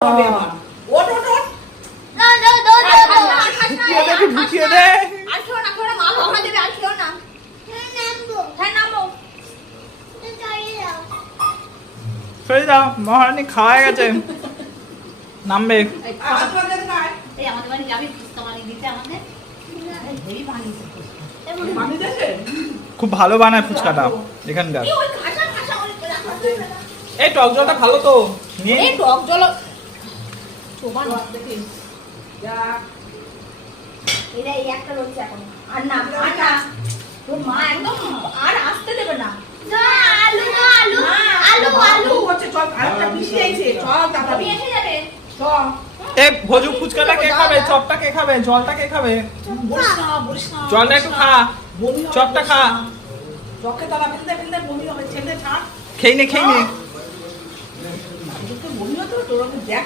ওট ওট ওট না ঢুকিয়ে দে আর খেও না মা বাবা দেবে আর খেও না হ্যাঁ নামো সরে যাও মহারানী খাওয়া গেছে নামবে এই আমাদের বাড়ি যাবি ফুচকা বানিয়ে দিতে আমাদের হেভি বানিয়েছে মামি দেছে খুব ভালো বানায় ফুচকাটা এখানকার ওই কাঁচা ওই এই টক জলটা ভালো তো নিয়ে এই টক জল চোবান দেখি যা এটা এই একটা রয়েছে এখন আর না তোর মা একদম আর আসতে দেবে না আলু হচ্ছে চল আরেকটা মিষ্টি আইছে চল সবই তাড়াতাড়ি এসে যাবে চল এ ভোজু ফুচকাটা কে খাবে চপটা কে খাবে জলটা কে খাবে বলিস না জলটা একটু খা বমি হবে, চপটা খা চকে তালা ফেলতে বমি হবে ছেলে ছাড় খেয়ে নে বমি হতো তোর দেখ